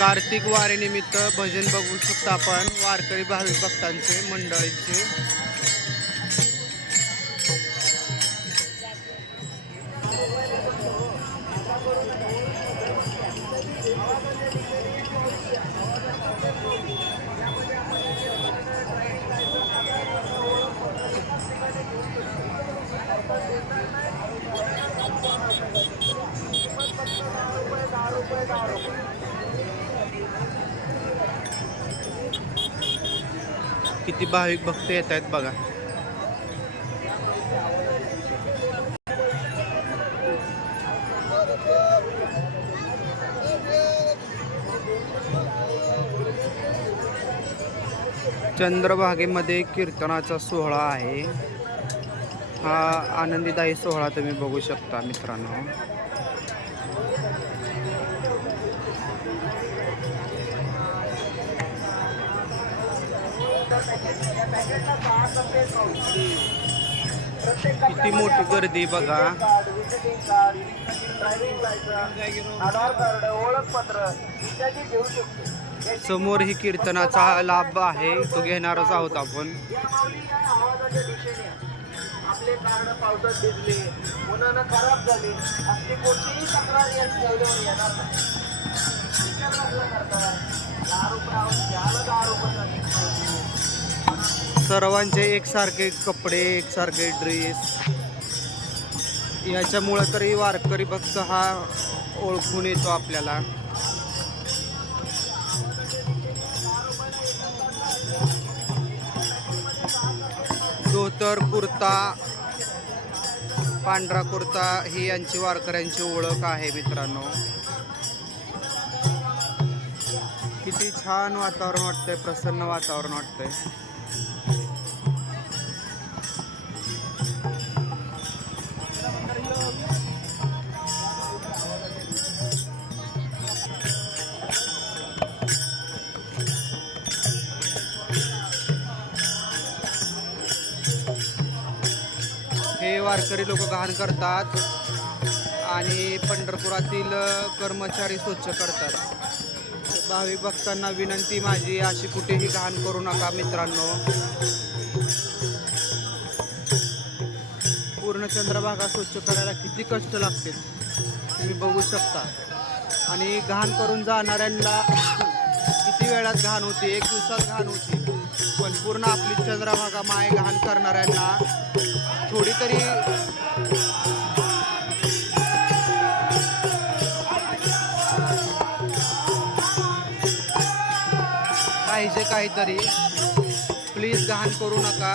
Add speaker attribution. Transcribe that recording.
Speaker 1: कार्तिक वारीनिमित्त भजन बघू शकता आपण. वारकरी भाविक भक्तांचे मंडळींचे. किती भाविक भक्त येत आहेत बघा. चंद्रभागेमध्ये कीर्तनाचा सोहळा आहे. हा आनंदीदायी सोहळा तुम्ही बघू शकता मित्रांनो. किती मोठी गर्दी बघा.
Speaker 2: आधार कार्ड ओळखपत्र इत्यादी घेऊ शकतो
Speaker 1: समोर ही कीर्तनाचा लाभ आहे. तो घेणारच आहोत आपण.
Speaker 2: आपले कार्ड पावसात भिजले उन्हानं खराब झाले आपली कोणतीही तक्रार येणार नाही
Speaker 1: सर्वांचे एकसारखे कपडे एकसारखे ड्रेस याच्यामुळं तरी वारकरी भक्त हा ओळखून येतो आपल्याला. धोतर कुर्ता पांढरा कुर्ता ही यांची वारकऱ्यांची ओळख आहे मित्रांनो. किती छान वातावरण वाटतंय प्रसन्न वातावरण वाटतंय. हे वारकरी लोक घाण करतात आणि पंढरपुरातील कर्मचारी स्वच्छ करतात. भाविक भक्तांना विनंती माझी अशी कुठेही घाण करू नका मित्रांनो. पूर्ण चंद्रभागा स्वच्छ करायला किती कष्ट लागतील तुम्ही बघू शकता. आणि घाण करून जाणाऱ्यांना किती वेळात घाण होती एक दिवसात घाण होती. पण पूर्ण आपली चंद्रभागा माय घाण करणाऱ्यांना थोडी तरी पाहिजे काहीतरी. प्लीज घाण करू नका.